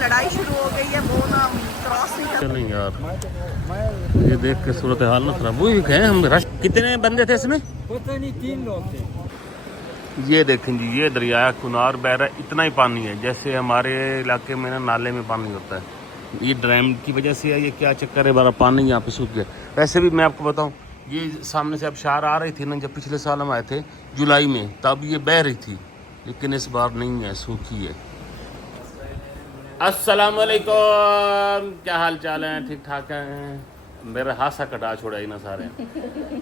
लड़ाई शुरू हो गई है, वो ना क्रॉस नहीं कर। नहीं यार, ये देख के सूरत हाल ना खराब हुई है। हम रश कितने बंदे थे इसमें? पता नहीं, 3 लोग थे। ये देखें जी, ये दरिया कुनार बह रहा है, इतना ही पानी है जैसे हमारे इलाके में ना नाले में पानी होता है। ये डैम की वजह से है, ये क्या चक्कर है, बड़ा पानी यहाँ पे सूख गया। वैसे भी मैं आपको बताऊँ, ये सामने से अब शार आ रही थी ना, जब पिछले साल हम आए थे जुलाई में, तब ये बह रही थी, लेकिन इस बार नहीं है, सूखी है। अस्सलाम वालेकुम, क्या हाल चाल है? ठीक ठाक हैं? मेरा हादसा कटा छोड़ा ही ना सारे।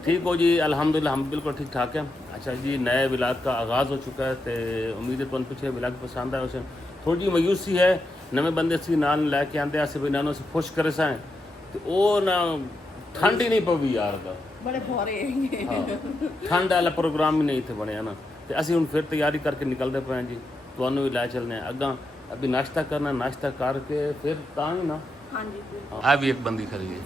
ठीक हो जी, अल्हम्दुलिल्लाह हम बिल्कुल ठीक ठाक हैं। अच्छा जी, नए विलाग का आगाज़ हो चुका है, तो उम्मीद है तुम पिछले विलाग पसंद आए। उसे थोड़ी जी मायूसी है, नवे बंदे सी नाल लैके आते अस भी नानों से खुश करे साए, तो वो ना ठंड ही नहीं पवी यार का बड़े भौरे ठंड वाला प्रोग्राम ही नहीं थे बने ना, तो असी हुण फिर तैयारी करके निकलते पे जी, तुहानू भी लै चलने अग्गा। अभी नाश्ता करना, नाश्ता करके फिर तां ना। हाँ जी आ भी एक बंदी खड़ी है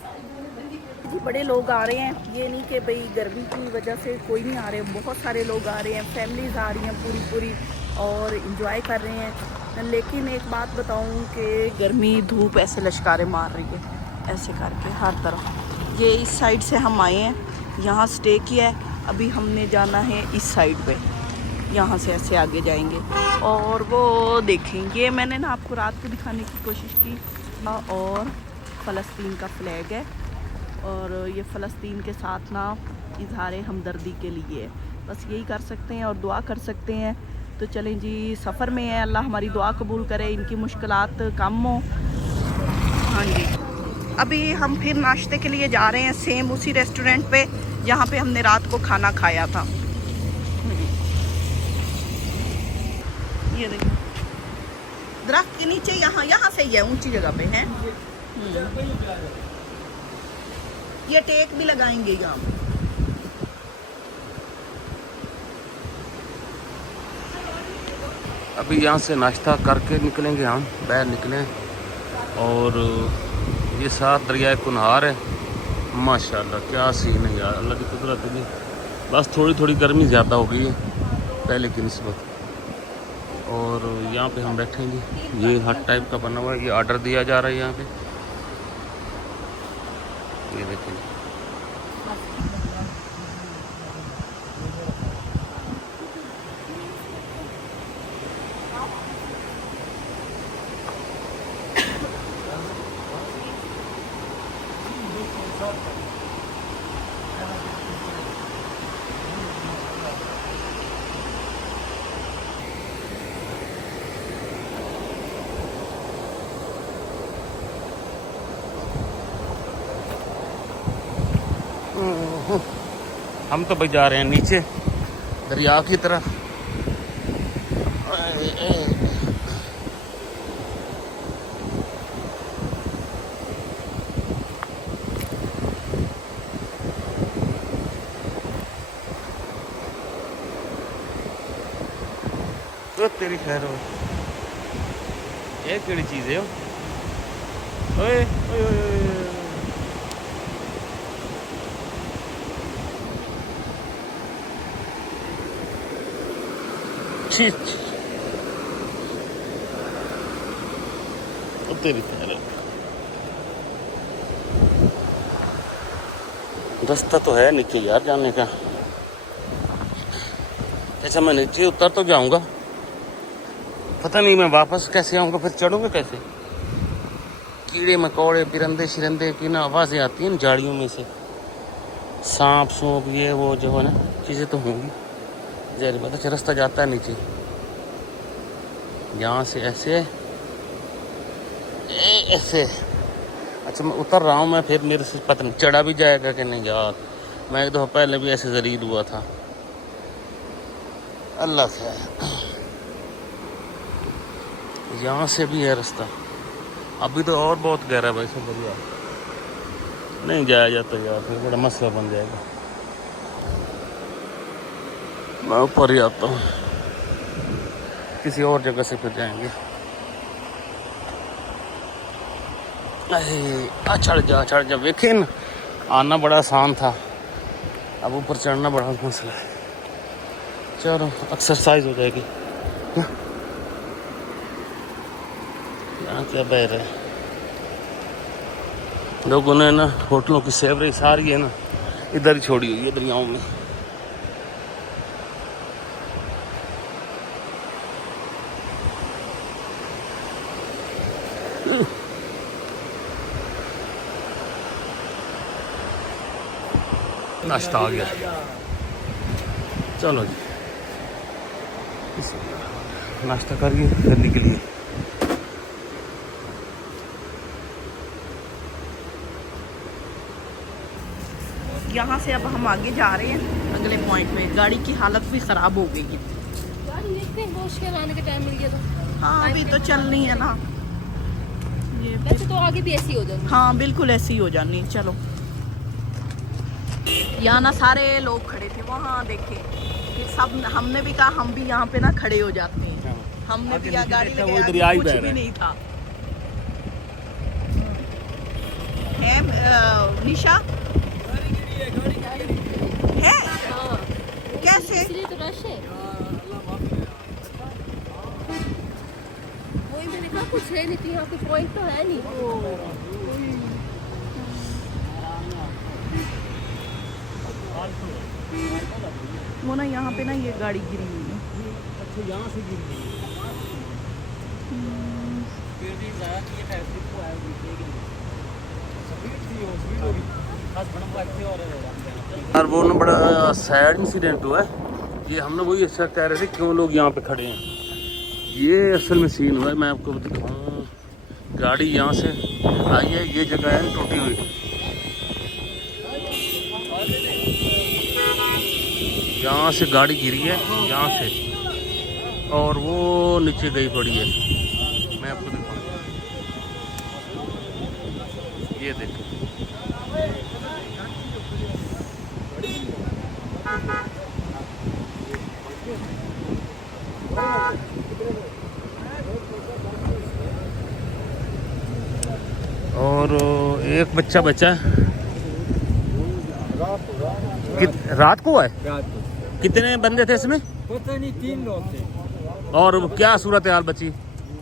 जी, बड़े लोग आ रहे हैं। ये नहीं कि भाई गर्मी की वजह से कोई नहीं आ रहे, बहुत सारे लोग आ रहे हैं, फैमिलीज आ रही हैं पूरी और इंजॉय कर रहे हैं। लेकिन एक बात बताऊं कि गर्मी धूप ऐसे लश्कारे मार रही है, ऐसे करके हर तरफ। ये इस साइड से हम आए हैं, यहाँ स्टे किया है, अभी हमने जाना है इस साइड पे, यहाँ से ऐसे आगे जाएंगे। और वो देखें, ये मैंने ना आपको रात को दिखाने की कोशिश की, और फ़लस्तीन का फ्लैग है, और ये फ़लस्तीन के साथ ना इजहार हमदर्दी के लिए बस यही कर सकते हैं और दुआ कर सकते हैं। तो चलें जी, सफ़र में है, अल्लाह हमारी दुआ कबूल करे, इनकी मुश्किलात कम हो। हाँ जी, अभी हम फिर नाश्ते के लिए जा रहे हैं, सेम उसी रेस्टोरेंट पे जहाँ पे हमने रात को खाना खाया था। ये देखो, दरख्त के नीचे, यहाँ से ही है, ऊंची जगह पे है। ये टेक भी लगाएंगे यहाँ। अभी यहाँ से नाश्ता करके निकलेंगे, हम बाहर निकले और ये साथ दरिया कुनहार है। माशाल्लाह क्या सीन है यार, अल्लाह की कुदरत है। बस थोड़ी थोड़ी गर्मी ज़्यादा हो गई है पहले की निस्बत। और यहाँ पे हम बैठेंगे, ये हट टाइप का बना हुआ है, ये ऑर्डर दिया जा रहा है यहाँ पे, ये देखेंगे। हम तो भाई जा रहे हैं नीचे दरिया की तरफ। तो तेरी खैर हो, ये केड़ी चीज़ है? ओए ओए ओए तेरी खैर। रास्ता तो है नीचे यार जाने का। अच्छा, मैं नीचे उतर तो जाऊंगा, पता नहीं मैं वापस कैसे आऊंगा, फिर चढ़ूंगा कैसे? कीड़े मकोड़े परिंदे शिरंदे की ना आवाज़ें आती हैं झाड़ियों में से, सांप सूप ये वो जो है ना चीज़ें तो होंगी जहरी बात। अच्छा, रास्ता जाता है नीचे, यहाँ से ऐसे ऐसे। अच्छा, मैं उतर रहा हूँ, मैं फिर मेरे से पता नहीं चढ़ा भी जाएगा कि नहीं यार। मैं एक दफ़ा पहले भी ऐसे ज़लील हुआ था, अल्लाह से। यहाँ से भी है रास्ता, अभी तो और बहुत गहरा है भाई, सब बढ़िया नहीं जाया जाता यार, फिर बड़ा मसला बन जाएगा। मैं ऊपर ही आता हूँ, किसी और जगह से फिर जाएंगे। चढ़ जा वेखे न, आना बड़ा आसान था, अब ऊपर चढ़ना बड़ा मसला है। चलो एक्सरसाइज हो जाएगी। यहाँ क्या बह रहा है। लोगों ने ना होटलों की सेवरेज सारी है ना इधर ही छोड़ी हुई है दरियाओं में। नाश्ता आ गया, चलो जी नाश्ता करिए फिर निकलिए। यहाँ से अब हम आगे जा रहे हैं अगले पॉइंट में। गाड़ी की हालत भी ख़राब हो गई है। गाड़ी देखते हैं होश के आने का टाइम मिल गया तो। हाँ अभी तो चलनी है ना ये। वैसे तो आगे भी ऐसी हो जाती। हाँ बिल्कुल ऐसी हो जानी। चलो यहाँ ना सारे लोग खड़े थे, वहाँ देखे कि सब, हमने भी कहा हम भी यहाँ पे ना खड़े हो जाते हैं। हमने भी यहाँ गाड़ी वो लगाई, दरिया ही कुछ बह भी रहा है। नहीं था। है निशा है हाँ कैसे? इसलिए तो रश है। वही मैंने कहा कुछ है नहीं थी यहाँ, कुछ पॉइंट तो है नहीं। वो ना यहाँ पे ना ये गाड़ी गिरी हुई है। अच्छा यहाँ से गिर गई। फिर भी ज़्यादा ये ट्रैफिक को है स्पीड थी, वो स्पीड होगी खास बड़म थे। और यार वो ना बड़ा सैड इंसिडेंट हुआ है ये। हम लोग वही अच्छा कह रहे थे क्यों लोग यहाँ पे खड़े हैं। ये असल में सीन हुआ है, मैं आपको दिखाऊँ। गाड़ी यहाँ से आई है, ये जगह है टूटी हुई, यहाँ से गाड़ी गिरी है यहाँ से, और वो नीचे गई पड़ी है। मैं आपको दिखाऊँ, ये देखो। और एक बच्चा बचा है। रात को है? रात को कितने बंदे थे इसमें? पता नहीं 3 लोग थे। और क्या सूरत हाल बची?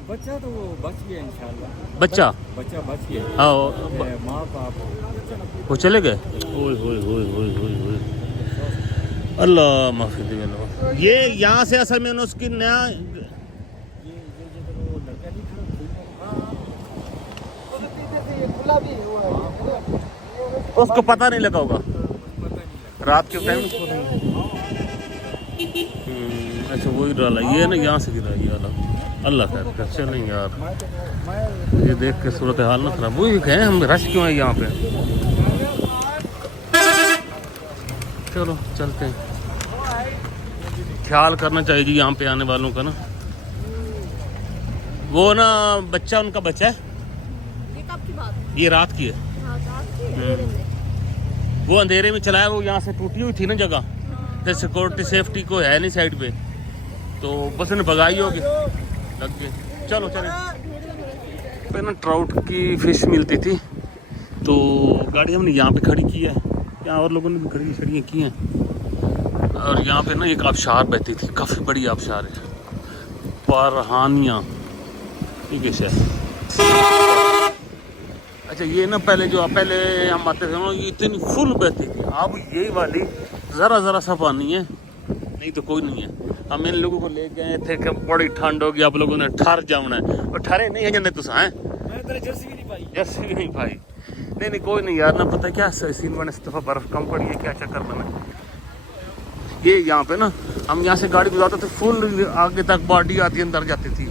बच्चा तो वो बच गया इंशाल्लाह। बच्चा बच गया। हाँ माँ बाप वो चले गए। ओए होए होए होए होए होए, अल्लाह माफी दे। ये यहाँ से असल में उसकी नया उसको पता नहीं लगा होगा रात के टाइम। अच्छा वही डाला ये ना, यहाँ से गिरा ये वाला। अल्लाह खैर कर। चलें यार, ये देख के सूरत हाल ना खराब। वही कहें हम रश क्यों है यहाँ पे। चलो चलते हैं। ख्याल करना चाहिए जी यहाँ पे आने वालों का ना। वो ना बच्चा उनका बच्चा है, ये कब की बात है? ये रात की है। हाँ, रात की अंधेरे में। वो अंधेरे में चलाया, वो यहाँ से टूटी हुई थी ना जगह, तो सिक्योरिटी सेफ्टी को है नहीं साइड पे, तो बस उन्हें भगाई होगी, लग गए। चलो चले पे ना ट्राउट की फिश मिलती थी, तो गाड़ी हमने यहाँ पे खड़ी की है। यहाँ और लोगों ने भी खड़ियाँ की हैं। और यहाँ पे ना एक आबशार बहती थी, काफ़ी बड़ी आबशार है, परहानिया ठीक है शायद। अच्छा ये ना पहले हम आते थे ना, ये इतनी फुल बहती थी। अब यही वाली ज़रा सा पानी है, नहीं तो कोई नहीं है। हम इन लोगों को ले गए थे कि बड़ी ठंड होगी, आप लोगों ने ठहर जाना है, और ठहरे नहीं है जन्ने तुसा हैं। मैंने तेरे जर्सी भी नहीं पाई। जैसे भी नहीं भाई, नहीं कोई नहीं यार ना। पता क्या सीन बने, इस दफ़ा बर्फ़ कम पड़ी है, क्या चक्कर बना ये यहाँ पे ना। हम यहाँ से गाड़ी गुजारते थे, फुल आगे तक बॉडी आती अंदर जाती थी,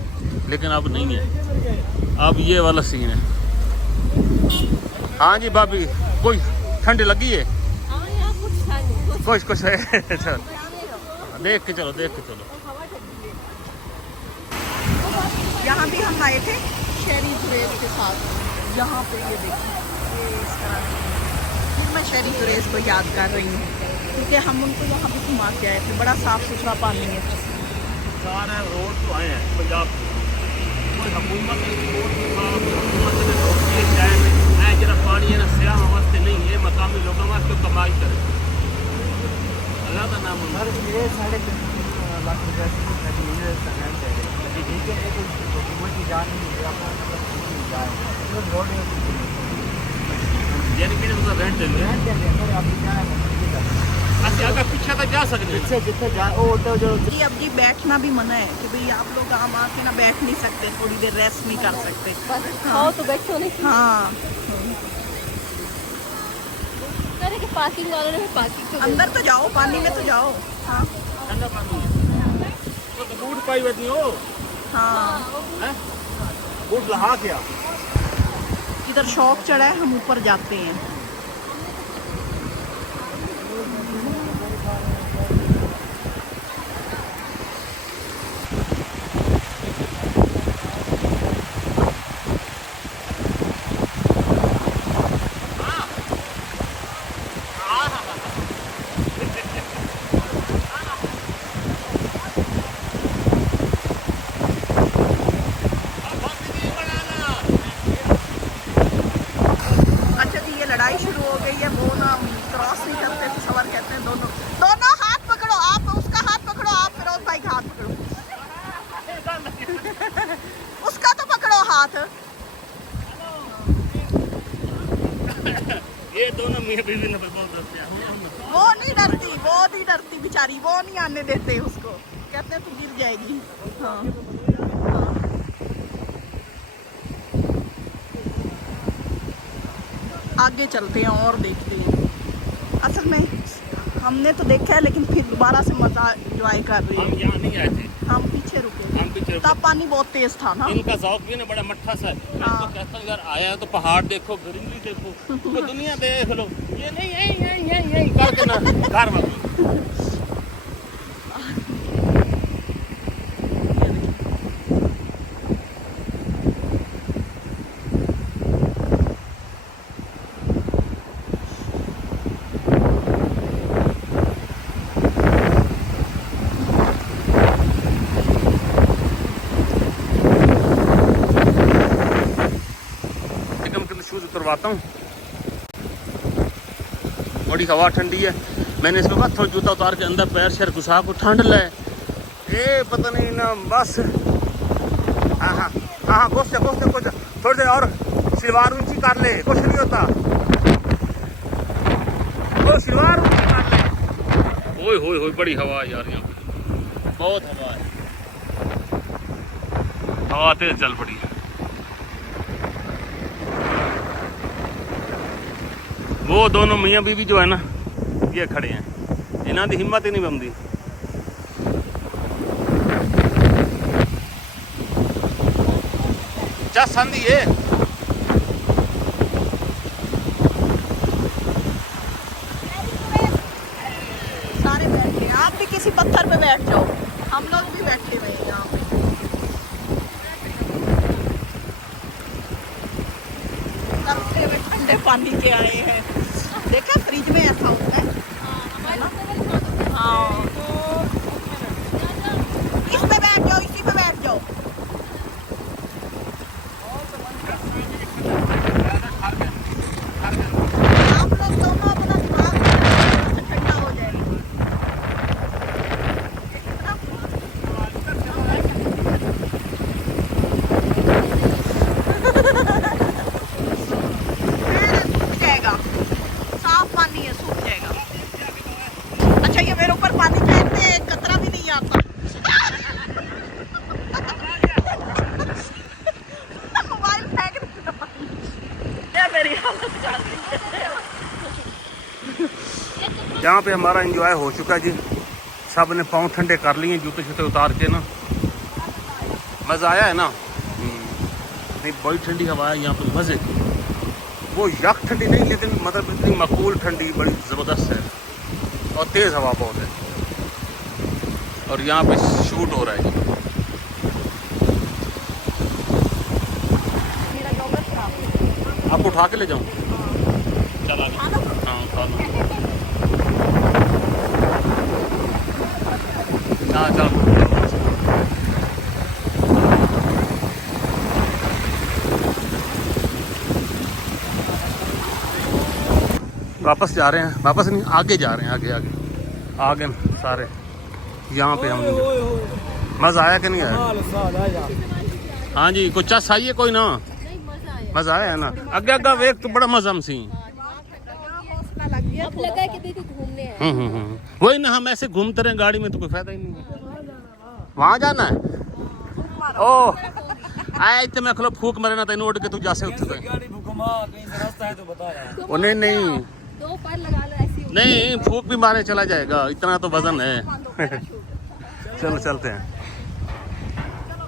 लेकिन अब नहीं है। अब ये वाला सीन है। हाँ जी भाभी, कोई ठंडी लगी है? हाँ यहाँ कुछ था नहीं, कुछ है। अच्छा देख के चलो। हवा ठंडी है। यहाँ भी हम आए थे शहरी सुरेश के साथ। यहाँ पे, ये देखिए ये इस तरह से। फिर मैं शहरी सुरेश को याद कर रही हूँ क्योंकि हम उनको यहाँ पे घुमा के आए थे। बड़ा साफ़ सुथरा पानी है। सारे रोड तो आए हैं पंजाब कोई हुकूमत जरा पानी है ना सियाह वास्ते नहीं है, मकामी लोगों वास्ते कमाई करे। अल्लाह का नाम सर ये 3.5 लाख रुपए की हुकूमत की जान नहीं है। यानी कि उसका रेंट देंगे अच्छा अगर पीछे तक जा सकते हैं जी अब जी बैठना भी मना है कि भाई आप लोग आम आके ना बैठ नहीं सकते, थोड़ी देर रेस्ट नहीं कर सकते। बस खाओ तो बैठो नहीं। हाँ अरे कि पार्किंग वालों ने पार्किंग तो अंदर तो जाओ, पानी में तो जाओ। हाँ ठंडा पानी है तो बूट पाई बैठी हो हाँ हैं बूट लहा क्या जिधर शौक चढ़ा है हम ऊपर जाते हैं। अच्छा जी ये लड़ाई शुरू हो गई है, वो ना क्रॉस नहीं करते तो सवार कहते हैं दोनों दोनों हाथ पकड़ो, आप उसका हाथ पकड़ो, आप फिरोज भाई का हाथ पकड़ो। उसका तो पकड़ो हाथ। ये दोनों मियां बीवी ने बहुत डरते हैं वो नहीं डरती बेचारी, वो नहीं आने देते उसको, कहते हैं तू गिर जाएगी। हाँ आगे चलते हैं और देखते हैं। असल में हमने तो देखा है लेकिन फिर दोबारा से मजा एंजॉय कर रहे हम हैं। यहाँ नहीं आए थे हम पीछे रुके थे, हम पीछे रुके। तब पानी बहुत तेज था ना। इनका शौक भी ना बड़ा मट्ठा सा है। मैं हाँ। तो कहता हूँ यार आया है तो पहाड़ देखो, ग्रीनरी देखो, तो दुनिया देख लो। ये नहीं यही करके ना घर में शूज उतरवाता हूँ। बड़ी हवा ठंडी है, मैंने इसको कहा थोड़ा जूता उतार के अंदर पैर शैर घुसा को ठंड ले ए पता नहीं ना बस। हाँ हाँ हाँ घुस जा थोड़ी देर और सिलवार ऊंची कर ले, कुछ नहीं होता। वो सिलवार ऊंची कर ले। ओए बड़ी हवा है यार, यहाँ पे बहुत हवा है, हवा तेज चल पड़ी है। वो दोनों मियाँ बीवी जो है ना ये खड़े हैं, इन्हों की हिम्मत ही नहीं बनती। चस आंदी है सारे बैठे हैं, आप भी किसी पत्थर पे बैठ जाओ, हम लोग भी बैठे हुए हैं यहाँ पे। तरसते हुए ठंडे पानी के आए हैं। देखा फ्रिज में ऐसा होता है। हाँ इस पे बैठ जाओ, इसी पे बैठ जाओ। आप लोग दोनों अपना दिमाग ठंडा हो जाएगा। सूख जाएगा, साफ पानी है, सूख जाएगा। अच्छा ये मेरे ऊपर पानी फेंकते हैं, एक कतरा भी नहीं आता। मोबाइल फेंक देना, मेरी हालत कर दी। यहाँ पे हमारा एंजॉय हो चुका है जी, सब ने पाँव ठंडे कर लिए, जूते शूते उतार के ना मज़ा आया है ना। नहीं बड़ी ठंडी हवा है यहाँ पे, मज़े की। वो यक ठंडी नहीं लेकिन मतलब इतनी मकबूल ठंडी बड़ी ज़बरदस्त है, और तेज़ हवा बहुत है, और यहाँ पे शूट हो रहा है जी। मेरा जॉगर खराब है। आपको उठा के ले जाऊँ? चला लो। हाँ उठा लो। हाँ चलो। वापस जा रहे हैं, वापस नहीं आगे जा रहे हैं, आगे सारे यहाँ पे हम। मज़ा आया कि नहीं आया? हाँ जी कुछ चस आई है कोई ना? नहीं मजा आया। मजा आया ना अगे अगे वेख तो बड़ा मजा हम सी अब लगा है कि देखो घूमने हैं। वही ना हम ऐसे घूमते रहे गाड़ी में तो कोई फायदा ही नहीं है वहां जाना है ओ आए इतने मैं खलो फूक मरे ना तेन उड़ के तू जासे उठ गए गाड़ी भूकंपा कहीं से रास्ता है तो बता रहा है। ओ नहीं नहीं दो पर लगा लो ऐसी हो। नहीं फूक भी मारे चला जाएगा इतना तो वजन है चलो चलते हैं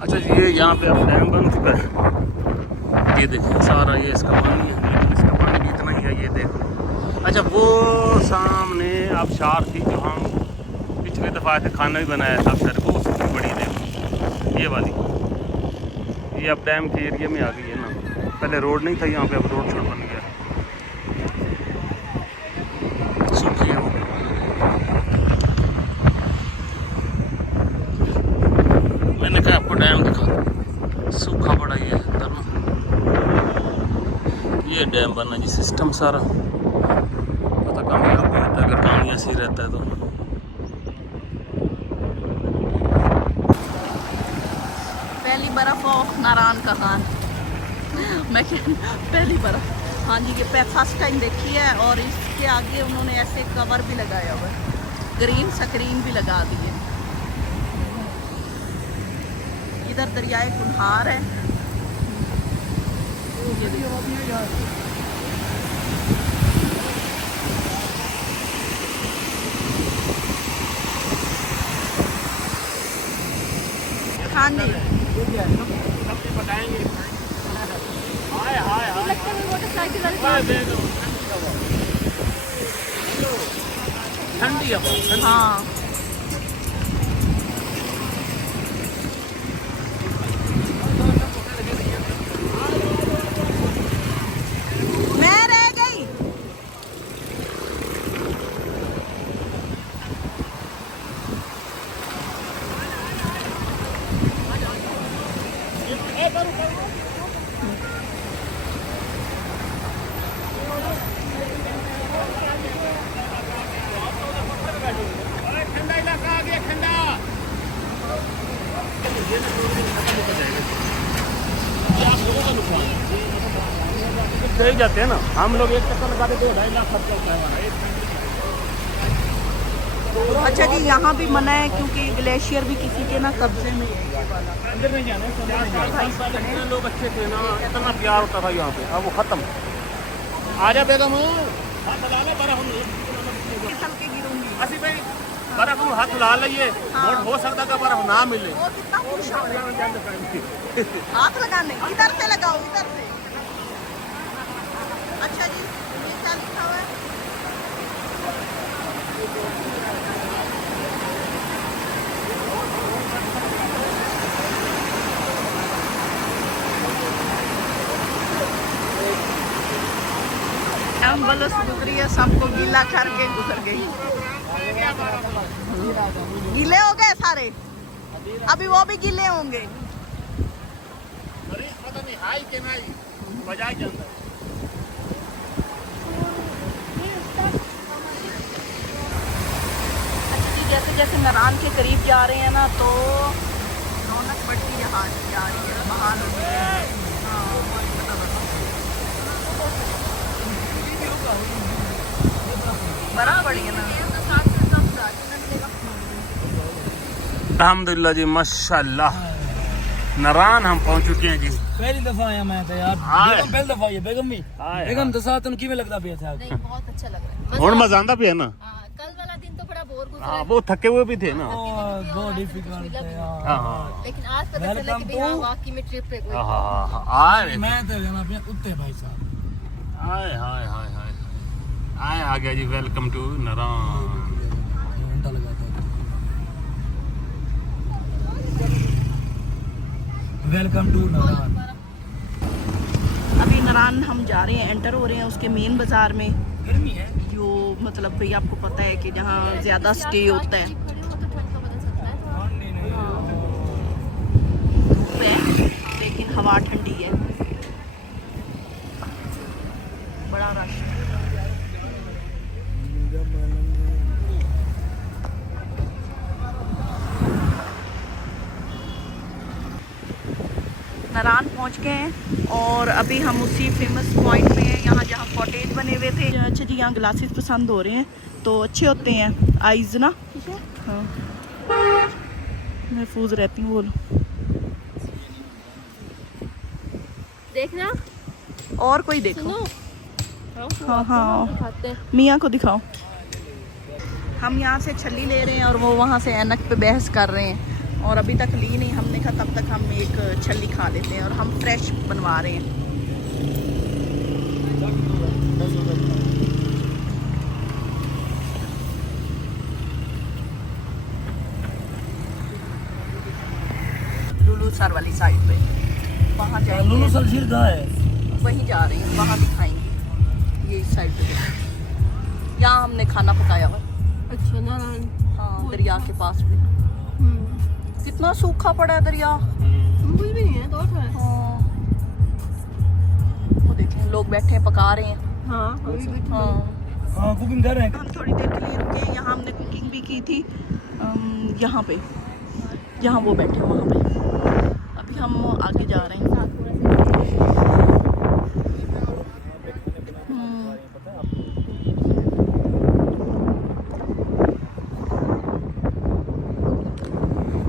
अच्छा जी ये यहाँ पे अब डैम बन चुका है ये देखो सारा ये इसका पानी है लेकिन इसका पानी भी इतना ही है ये देखो अच्छा वो सामने आबशार थी जो हम पिछले दफ़ा से खाना भी बनाया था अक्सर को उसकी बड़ी देखो ये वाली ये अब डैम के एरिया में आ गई है ना पहले रोड नहीं था यहाँ पे अब रोड छोड़ बन गया सूखी है वो मैंने कहा आपको डैम दिखा सूखा पड़ा ही है अंदर में ये डैम बनना जी सिस्टम सारा पता कामयाब नहीं होता अगर पानी ऐसे ही रहता है तो पहली बर्फ ऑफ नारायण का खान मैं पहली बर्फ हाँ जी ये फर्स्ट टाइम देखी है और इसके आगे उन्होंने ऐसे कवर भी लगाया हुआ है ग्रीन स्क्रीन भी लगा दी है इधर दरियाए कुल्हार है ये देखो। हाँ जी बताएंगे हाय हाय तो लगता है मोटरसाइकिल वाले ठंडी है हाँ मैं रह गई ठंडा इलाका आ गया ठंडा सही जाते हैं ना हम लोग एक चक्कर लगा देते 2.5 लाख खर्चा होता है हमारा अच्छा जी यहाँ भी मना है क्योंकि ग्लेशियर भी किसी के ना कब्जे में है ये वाला। अंदर नहीं जाना इतने लोग अच्छे थे ना इतना प्यार होता था यहाँ पे अब वो खत्म आजा बेगम हाथ ला ले बर्फ फिसल के गिरूंगी असि भाई बर्फ हाथ ला लीए और हो सकता है बर्फ ना मिले वो कितना खुश हो हाथ लगाने इधर से लगाओ इधर से अच्छा जी ये क्या लिखा हुआ है एम्बुलेंस गुजरी है सबको गीला करके गुजर गई गीले हो गए सारे अभी वो भी गीले होंगे पता नहीं हाई के नहीं बजाय जाता है जैसे जैसे नारायण के करीब जा रहे हैं ना तो रौनक बढ़ती जा रही है महान बड़ा बढ़िया ना अल्हम्दुलिल्लाह जी माशाल्लाह नारायण हम पहुंच चुके हैं जी पहली दफा आया मैं तो यार बेगम पहली दफा आई है बेगम भी हाय, बेगम तो साथ उनकी में लगता पिया था नहीं बहुत अच्छा लग रहा है और मजा आंदा भी है ना हाँ, कल वाला दिन तो बड़ा बोर गुजरा हाँ वो थके हुए भी थे ना बहुत डिफिकल्ट है यार हाँ लेकिन आज पता चला कि भाई हाँ वाकई में ट्रिप पे कोई आए मैं तो जाना पे उत्ते भाई साहब हाय हाय हाय हाय आए आ गया जी वेलकम टू नारायण घंटा लगाता है वेलकम टू नारायण अभी नारायण हम जा रहे हैं एंटर हो रहे हैं उसके मेन बाजार में गर्मी है जो मतलब भाई आपको पता है कि जहाँ ज़्यादा स्टे होता है खड़े हो तो ठंड का बदल सकता है धूप है लेकिन हवा ठंडी है बड़ा रश है। नारायण पहुंच गए हैं और अभी हम उसी फेमस पॉइंट पे हैं, यहाँ जहाँ कॉटेज बने हुए थे। अच्छा जी, यहाँ ग्लासेस पसंद हो रहे हैं तो अच्छे होते हैं आइज़ ना। हाँ, महफूज रहती हूँ। बोलो देखना और कोई देखो। सुनो हाँ हाँ, दिखाते हैं। मियाँ को दिखाओ। हम यहाँ से छल्ली ले रहे हैं और वो वहाँ से ऐनक पे बहस कर रहे हैं और अभी तक ली नहीं। हमने कहा तब तक हम एक छल्ली खा लेते हैं और हम फ्रेश बनवा रहे हैं। लुलु सर वाली साइड पे वहाँ जाएंगे। लुलु सर झील कहाँ है? वहीं जा रहे हैं, वहाँ दिखाएंगे। ये इस साइड पे यहाँ हमने खाना पकाया हुआ। अच्छा नारायण। हाँ, दरिया के पास में। कितना सूखा पड़ा है दरिया। कुछ भी नहीं है तो है। हाँ, वो देखें लोग बैठे हैं, पका रहे हैं। हाँ अभी भी हाँ, हाँ कुकिंग कर रहे हैं। हम थोड़ी देर के लिए रुके हैं। यहाँ हमने कुकिंग भी की थी। यहाँ पे जहाँ वो बैठे हैं वहाँ पे। अभी हम आगे जा रहे हैं।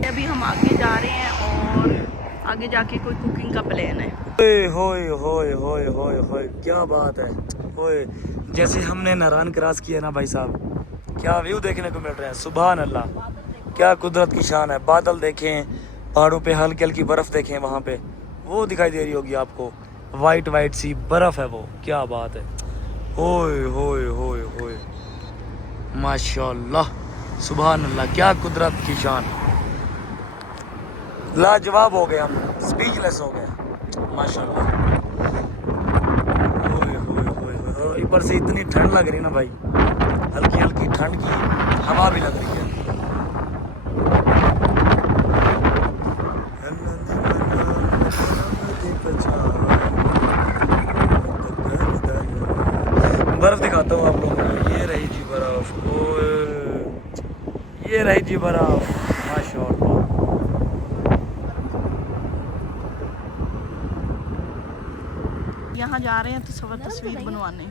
अभी हम आगे जा रहे हैं और आगे जाके कोई कुकिंग का प्लान है। होए होए होए होए होए होए, क्या बात है। होए, जैसे हमने नारायण क्रॉस किया ना भाई साहब, क्या व्यू देखने को मिल रहे हैं। सुभान अल्लाह, क्या कुदरत की शान है। बादल देखें, पहाड़ों पे हल्की हल्की बर्फ देखें, वहाँ पे वो दिखाई दे रही होगी आपको, वाइट वाइट सी बर्फ है वो। क्या बात है। होए होए होए होए, माशाल्लाह, सुभान अल्लाह, क्या कुदरत की शान। लाजवाब हो गए हम, स्पीचलेस हो गए माशाल्लाह। होए होए होए होए, ऊपर से इतनी ठंड लग रही ना भाई, हल्की हल्की ठंड की हवा भी लग रही है। बर्फ दिखाता हूँ आप लोगों को। ये रही जी बर्फ, ओए ये रही जी बर्फ, माशाल्लाह। यहाँ जा रहे हैं तो सवर तस्वीर बनवाने।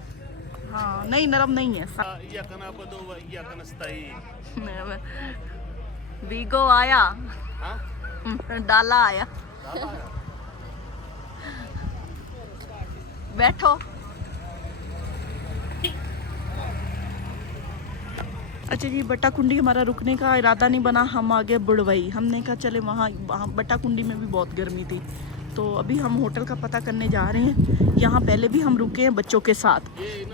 हाँ, नहीं नरम नहीं है। वीगो आया, डाला आया। बैठो। अच्छा जी, बट्टा कुंडी हमारा रुकने का इरादा नहीं बना। हम आगे बुड़वई। हमने कहा चले वहाँ बट्टा कुंडी में भी बहुत गर्मी थी तो अभी हम होटल का पता करने जा रहे हैं। यहाँ पहले भी हम रुके हैं बच्चों के साथ।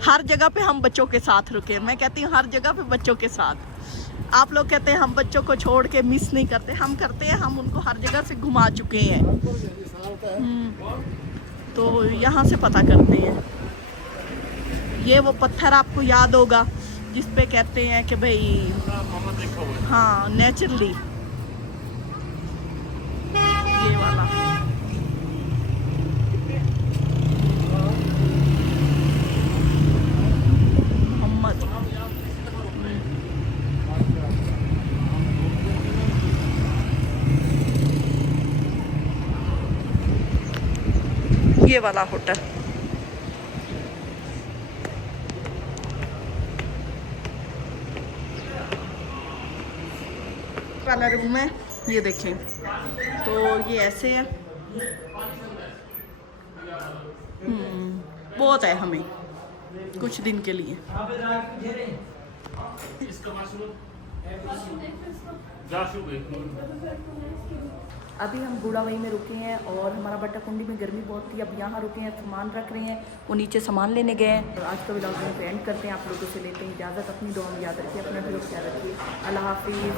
हर जगह पे हम बच्चों के साथ रुके हैं। मैं कहती हूँ हर जगह पे बच्चों के साथ। आप लोग कहते हैं हम बच्चों को छोड़ के मिस नहीं करते। हम करते हैं, हम उनको हर जगह से घुमा चुके हैं। तो यहाँ से पता करते हैं। ये वो पत्थर आपको याद होगा जिस पे कहते हैं कि भाई हाँ नेचुरली, ये वाला। मोहम्मद, ये वाला होटल वाला रूम है। ये देखें तो ये ऐसे है। बहुत है हमें कुछ दिन के लिए। अभी हम गुड़ावई में रुके हैं और हमारा बट्टा कुंडी में गर्मी बहुत थी। अब यहाँ रुके हैं, सामान रख रहे हैं। वो नीचे सामान लेने गए हैं। और आज का व्लॉग में एंड करते हैं। आप लोगों से लेते हैं इजाज़त। अपनी दुआ में याद रखिए, अपना भी ख्याल रखिए। अल्लाह हाफिज़।